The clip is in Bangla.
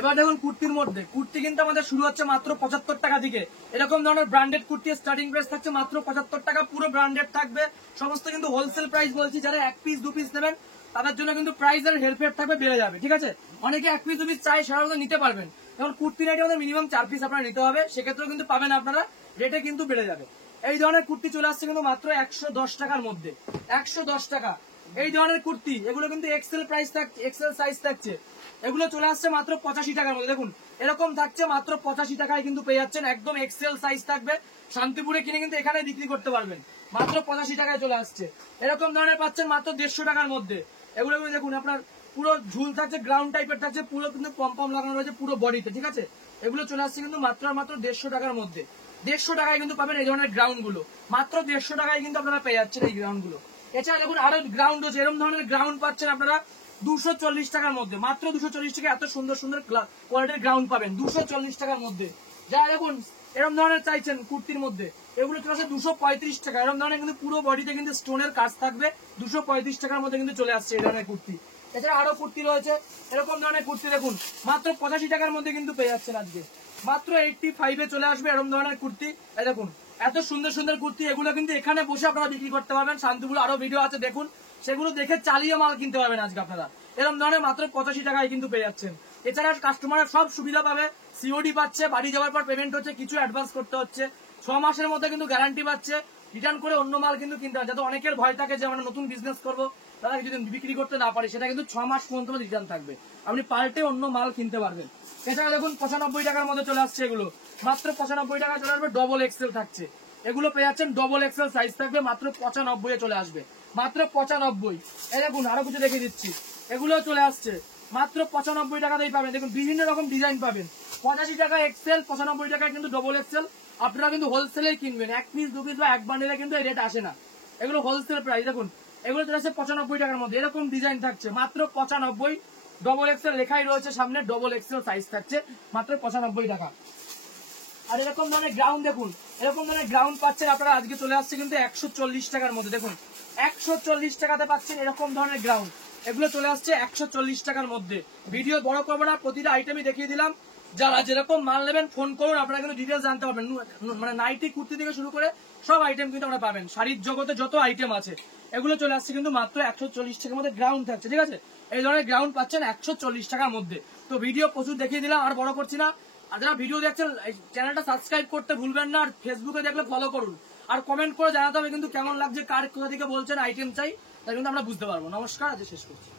এবার দেখুন কুর্তির মধ্যে কুর্তি কিন্তু আমাদের শুরু হচ্ছে মাত্র 75 টাকা থেকে। এরকম ধরনের ব্র্যান্ডেড কুর্তি স্টার্টিং প্রাইস থাকছে মাত্র 75 টাকা, পুরো ব্র্যান্ডেড থাকবে সমস্ত, কিন্তু হোলসেল প্রাইস বলছি। যারা 1 পিস 2 পিস নেবেন তাদের জন্য কিন্তু প্রাইস আর হেরফের থাকবে, বেড়ে যাবে, ঠিক আছে। অনেকে 1 পিস 2 পিস চাই, সাধারণত নিতে পারবেন। এখন কুর্তি নাইটি আমাদের মিনিমাম 4 পিস আপনারা নিতে হবে, সেক্ষেত্রেও কিন্তু পাবেন আপনারা, রেটে কিন্তু বেড়ে যাবে। এই ধরনের কুর্তি চলে আসছে কিন্তু মাত্র 110 টাকার মধ্যে, 110 টাকা। এই ধরনের কুর্তি এগুলো কিন্তু এক্সেল প্রাইস থাকছে, এক্সেল সাইজ থাকছে, এগুলো চলে আসছে মাত্র 85 টাকার মধ্যে। দেখুন এরকম থাকছে মাত্র 85 টাকায় কিন্তু পেয়ে যাচ্ছেন, একদম এক্সেল সাইজ থাকবে। শান্তিপুরে কিনে কিন্তু এখানে বিক্রি করতে পারবেন, মাত্র 85 টাকায় চলে আসছে। এরকম ধরনের পাচ্ছেন মাত্র 150 টাকার মধ্যে। এগুলো দেখুন আপনার পুরো ঝুল থাকছে, গ্রাউন্ড টাইপের থাকছে, পুরো কিন্তু পম লাগানো রয়েছে পুরো বডিতে, ঠিক আছে। এগুলো চলে আসছে কিন্তু মাত্র আর মাত্র 150 টাকার মধ্যে। 150 টাকায় কিন্তু পাবেন এই ধরনের গ্রাউন্ড গুলো, মাত্র 150 টাকায় কিন্তু আপনারা পেয়ে যাচ্ছেন এই গ্রাউন্ড গুলো। এছাড়া দেখুন আরো গ্রাউন্ড হচ্ছে, এরকম ধরনের গ্রাউন্ড পাচ্ছেন আপনারা 240 টাকার মধ্যে, মাত্র 240 টাকা এত সুন্দর সুন্দর কোয়ালিটির গ্রাউন্ড পাবেন 240 টাকার মধ্যে। যারা দেখুন এরকম ধরনের চাইছেন কুর্তির মধ্যে, এগুলো চলে আসে 235 টাকা। এরকম ধরনের কিন্তু পুরো বডিতে কিন্তু স্টোনের কাজ থাকবে, 235 টাকার মধ্যে কিন্তু চলে আসছে এই ধরনের কুর্তি। এছাড়া আরো কুর্তি রয়েছে, এরকম ধরনের কুর্তি দেখুন মাত্র 85 টাকার মধ্যে কিন্তু পেয়ে যাচ্ছেন আজকে, মাত্র 85-এ চলে আসবে এরকম ধরনের কুর্তি। এই দেখুন এত সুন্দর সুন্দর কুর্তি, এগুলো কিন্তু এখানে বসে আপনারা বিক্রি করতে পারবেন। শান্তিপুর আরো ভিডিও আছে দেখুন, সেগুলো দেখে চালিয়ে মাল কিনতে পারবেন আজকে আপনারা। এরকম ধরনের মাত্র 85 টাকায় কিন্তু পেয়ে যাচ্ছেন। এছাড়া কাস্টমাররা সব সুবিধা পাবে, সিওডি পাচ্ছে, বাড়ি যাওয়ার পর পেমেন্ট হচ্ছে, কিছু অ্যাডভান্স করতে হচ্ছে, 6 মাসের মধ্যে কিন্তু গ্যারান্টি পাচ্ছে, রিটার্ন করে অন্য মাল কিন্তু কিনতে হয়। যাতে অনেকের ভয় থাকে যে আমরা নতুন বিজনেস করবো, তারা যদি বিক্রি করতে না পারে, সেটা কিন্তু 6 মাস পর্যন্ত রিটার্ন থাকবে, আপনি পাল্টে অন্য মাল কিনতে পারবেন। এছাড়া দেখুন 95 টাকার মধ্যে চলে আসছে এগুলো, মাত্র 95 টাকা চলে আসবে, ডবল এক্সেল থাকছে, এগুলো পেয়ে যাচ্ছেন ডবল এক্সেল সাইজ থাকবে, মাত্র 95-এ চলে আসবে, মাত্র 95। এই দেখুন আরো কিছু দেখিয়ে দিচ্ছি, এগুলো চলে আসছে মাত্র 95 টাকাতেই পাবেন। দেখুন বিভিন্ন রকম ডিজাইন পাবেন, 85 টাকা এক্সেল, 95 টাকায় কিন্তু ডবল এক্সেল। আপনারা কিন্তু হোলসেলেই কিনবেন, 1 পিস 2 পিস বা 1 বান্ডেলে কিন্তু এই রেট আসে না, এগুলো হোলসেল প্রাইস। দেখুন এগুলো চলে আসছে 95 টাকার মধ্যে, এরকম ডিজাইন থাকছে মাত্র 95, ডবল এক্সেল লেখাই রয়েছে সামনে, ডবল এক্সেল সাইজ থাকছে মাত্র 95 টাকা। আর এরকম ধরনের গ্রাউন্ড দেখুন, এরকম ধরনের গ্রাউন্ড পাচ্ছেন আপনারা আজকে চলে আসছে কিন্তু 140 টাকার মধ্যে। দেখুন 140 টাকাতে পাচ্ছেন এরকম ধরনের গ্রাউন্ড, এগুলো চলে আসছে 140 টাকার মধ্যে। ভিডিও বড় করবো না, প্রতিটা আইটেমই দেখিয়ে দিলাম। যারা যেরকম মাল নেবেন ফোন করুন, আপনারা কিন্তু ডিটেলস জানতে পারবেন। মানে নাইটি কুর্তি থেকে শুরু করে সব আইটেম কিন্তু আমরা পাবেন, শাড়ির জগতে যত আইটেম আছে এগুলো চলে আসছে কিন্তু মাত্র 140 টাকার মধ্যে গ্রাউন্ড থাকছে, ঠিক আছে। এই ধরনের গ্রাউন্ড পাচ্ছেন 140 টাকার মধ্যে। তো ভিডিও প্রচুর দেখিয়ে দিলাম, আর বড় করছি না। আর যারা ভিডিও দেখছেন চ্যানেলটা সাবস্ক্রাইব করতে ভুলবেন না, আর ফেসবুকে দেখলে ফলো করুন, আর কমেন্ট করে জানাতে হবে কিন্তু কেমন লাগছে, কার কোথা থেকে বলছেন আইটেম চাই, তাই কিন্তু আমরা বুঝতে পারবো। নমস্কার, আজ শেষ করছি।